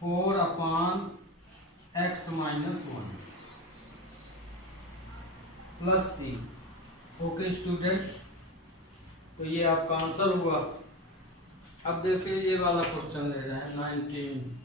4 अपान x minus 1 plus c। Okay student, तो ये आपका आंसर हुआ। अब देखिए ये वाला क्वेश्चन ले रहे हैं 19।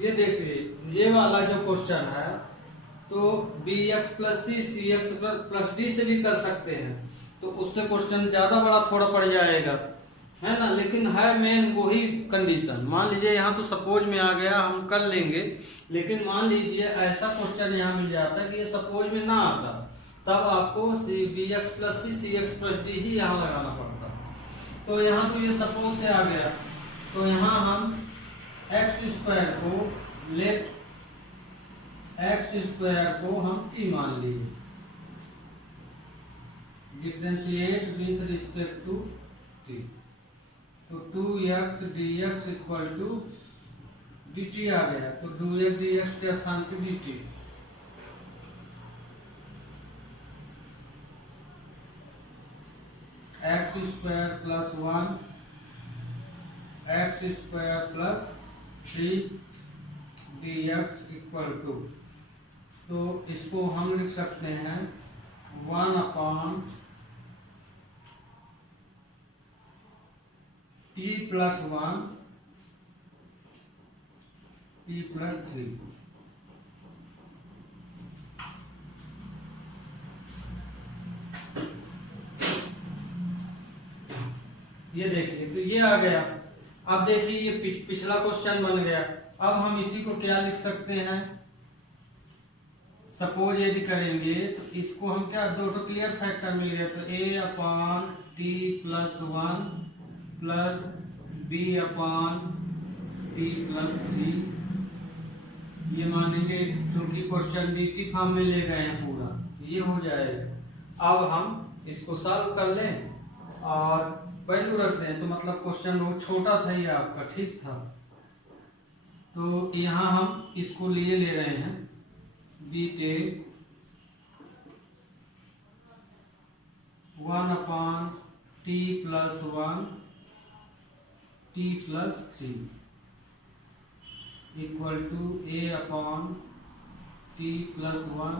ये देखिए ये वाला जो क्वेश्चन है, तो bx प्लस सी सी एक्स प्लस डी से भी कर सकते हैं, तो उससे क्वेश्चन ज़्यादा बड़ा थोड़ा पड़ जाएगा, है ना, लेकिन है मेन वही कंडीशन। मान लीजिए यहाँ तो सपोज में आ गया, हम कर लेंगे, लेकिन मान लीजिए ऐसा क्वेश्चन यहाँ मिल जाता है कि ये सपोज में ना आता, तब आपको bx प्लस सी एक्स प्लस डी ही यहाँ लगाना पड़ता। तो यहाँ तो ये सपोज से आ गया, तो यहाँ हम एक्स स्क्वायर को लेट एक्स स्क्वायर को हम t मान लिए, differentiate with respect to t, तो 2x dx equal to dt आ गया, तो 2x dx के स्थान पे dt, x square plus 1 x square plus 3 dx equal to, तो इसको हम लिख सकते हैं 1 upon t plus 1 t plus 3। ये देखिए तो ये आ गया। अब देखिए ये पिछला क्वेश्चन बन गया। अब हम इसी को क्या लिख सकते हैं, सपोज यदि करेंगे तो इसको हम क्या, दो तो क्लियर फैक्टर मिल गया, तो a upon T plus 1 plus b upon T plus 3, ये मानेंगे क्योंकि क्वेश्चन dt फॉर्म में ले गए हैं पूरा, ये हो जाएगा। अब हम इसको सॉल्व कर लें और वैल्यू रख दें, तो मतलब क्वेश्चन बहुत छोटा था ये आपका, ठीक था। तो यहाँ हम इसको लिए ले रहे हैं b ten 1/t+1 t+3 equal to a/t+1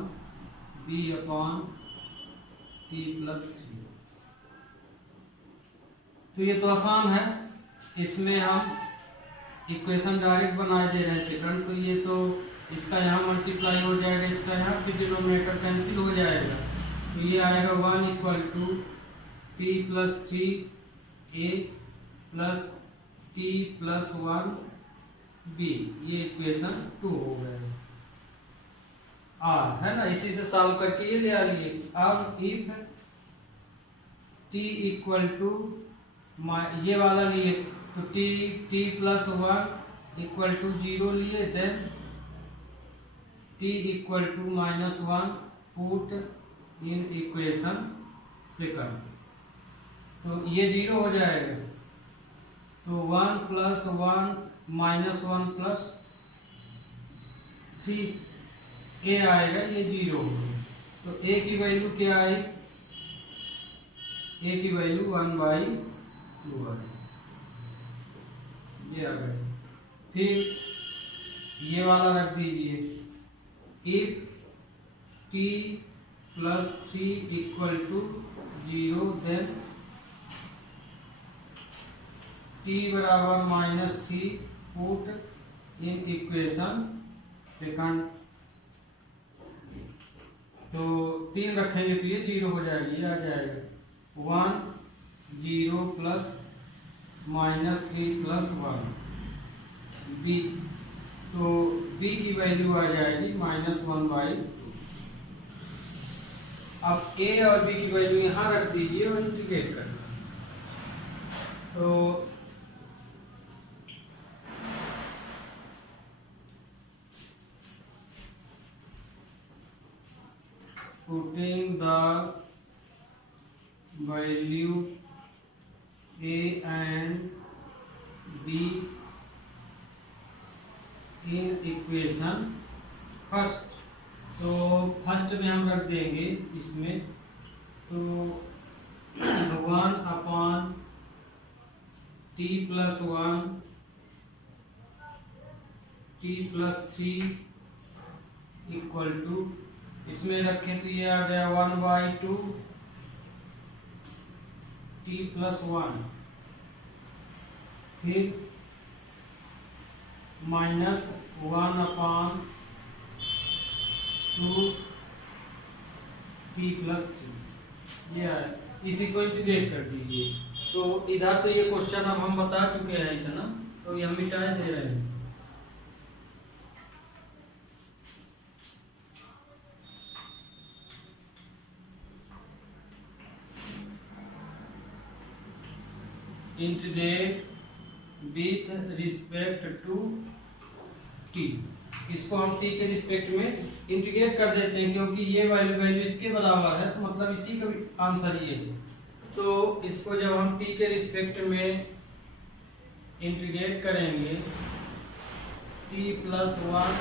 b/t+3। तो ये तो आसान है, इसमें हम इक्वेशन डायरेक्ट बना दे रहे हैं सेकंड, तो ये तो इसका यहाँ मल्टीप्लाई हो जाएगा, इसका यहाँ फिर डिनोमिनेटर कैंसिल हो जाएगा, तो ये आएगा 1 equal to t+3 a plus t+1 b, ये इक्वेशन 2 हो गया आर, है ना। इसी से सॉल्व करके ये ले आ लिए। अब इफ t इक्वल टू ये वाला लिए तो t+1 इक्वल टू 0 लिए, then t equal to -1 put in equation second, तो ये 0 हो जाएगा, तो 1 + 1 -1 + 3 a आएगा, ये 0 होगा, तो a की वैल्यू क्या आई, a की वैल्यू 1/2 है, ये आ गया। फिर ये वाला रख दीजिए, if t+3 equal to 0 then t बराबर -3 पुट इन इक्वेशन सेकंड, तो 3 रखेंगे तो ये 0 हो जाएगी, ये आ जाएगा 1 0 प्लस -3 + 1 b, तो b की वैल्यू आ जाएगी -1/2। अब a और b की वैल्यू यहाँ रख दीजिए और इंटीग्रेट करना, तो putting the value a and b in equation first, तो फर्स्ट में हम रख देंगे इसमें, तो 1/t+1 t+3 इक्वल टू, इसमें रखें तो ये आ गया 1/2 t+1, फिर -1/2 t+3, ये है। इसी को इंटीग्रेट कर दीजिए, तो इधर तो ये क्वेश्चन अब हम बता चुके हैं इतना, तो ये हम मिटा दे रहे हैं। Integrate with respect to t, इसको हम t के रिस्पेक्ट में इंटीग्रेट कर देते हैं, क्योंकि ये वैल्यू इसके बराबर है, तो मतलब इसी का आंसर ये है। तो इसको जब हम t के रिस्पेक्ट में इंटीग्रेट करेंगे, t+1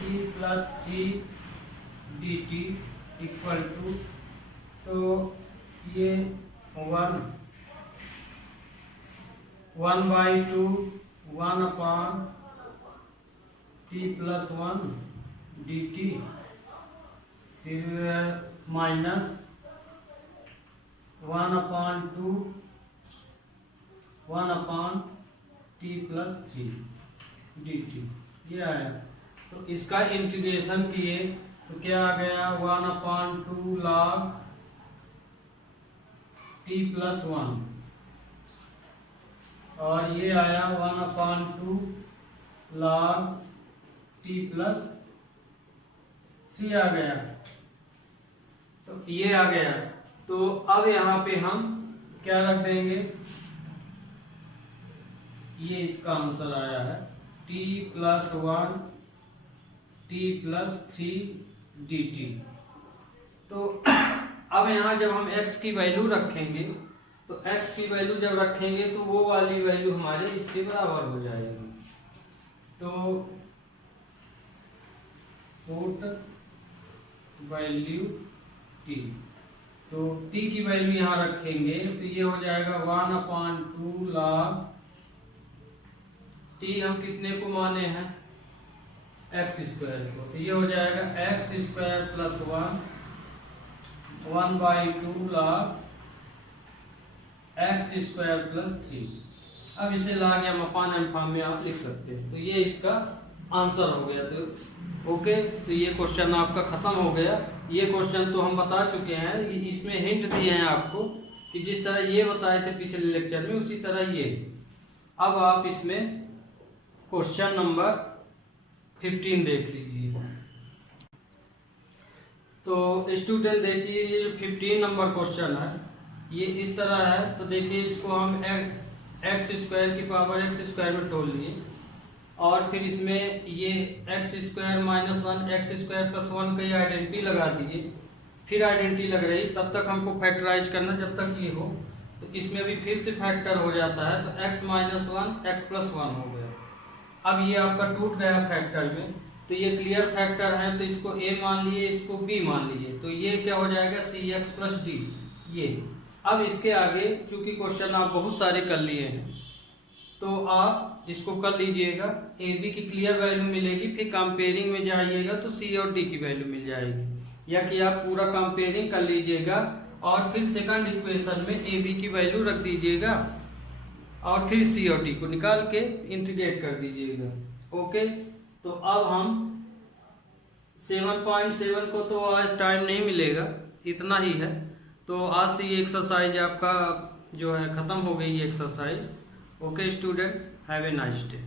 t+3 dt equal to, तो ये 1/2 1/t+1 dt, फिर -1/2 1/t+3 dt, ये आया। तो इसका इंटीग्रेशन किए तो क्या आ गया, 1/2 log t+1, और ये आया 1/2 log t+3 आ गया, तो ये आ गया। तो अब यहाँ पे हम क्या रख देंगे, ये इसका आंसर आया है t+1 t+3 dt। तो अब यहाँ जब हम x की वैल्यू रखेंगे, तो x की वैल्यू जब रखेंगे तो वो वाली वैल्यू हमारे इसके बराबर हो जाएगी, तो पुट वैल्यू t टी। तो टी की वैल्यू यहाँ रखेंगे तो ये हो जाएगा 1/2 log टी। हम कितने को माने हैं? एक्स स्क्वायर को। तो ये हो जाएगा X square plus 1/2 log x square plus 3। अब इसे log या अपान एन फॉर्म में आप लिख सकते हैं। तो ये इसका आंसर हो गया। तो ओके, तो ये क्वेश्चन आपका खत्म हो गया। ये क्वेश्चन तो हम बता चुके हैं, इसमें हिंट दिए हैं आपको कि जिस तरह ये बताए थे पिछले लेक्चर में उसी तरह ये। अब आप इसमें क्वेश्चन नंबर 15 देख लीजिए। तो स्टूडेंट देखिए, ये जो 15 नंबर क्वेश्चन है ये इस तरह है। तो देखिए, इसको हम एक्स स्क्वायर की पावर एक्स स्क्वायर में तोड़ लिए और फिर इसमें ये x square minus 1 x square plus 1 का ये आइडेंटिटी लगा दिए। फिर आइडेंटिटी लग रही तब तक हमको फैक्टराइज करना जब तक ये हो। तो इसमें भी फिर से फैक्टर हो जाता है। तो x माइनस 1 एक्स प्लस 1 हो गया। अब ये आपका टूट गया फैक्टर में। तो ये क्लियर फैक्टर है तो इसको a मान लिए, इसको b मान लिए। तो ये क्या हो जाएगा cx प्लस d ये। अब इसके आगे चूंकि क्वेश्चन आप बहुत सारे कर लिए हैं तो आप इसको कर लीजिएगा। ए बी की क्लियर वैल्यू मिलेगी, फिर कंपेयरिंग में जाइएगा तो सी और डी की वैल्यू मिल जाएगी। या कि आप पूरा कंपेयरिंग कर लीजिएगा और फिर सेकंड इक्वेशन में ए बी की वैल्यू रख दीजिएगा और फिर सी और डी को निकाल के इंटीग्रेट कर दीजिएगा। ओके, तो अब हम 7.7 को तो आज टाइम नहीं मिलेगा, इतना ही है। तो आज से ये एक्सरसाइज आपका जो है ख़त्म हो गई ये exercise. Okay student, have a nice day.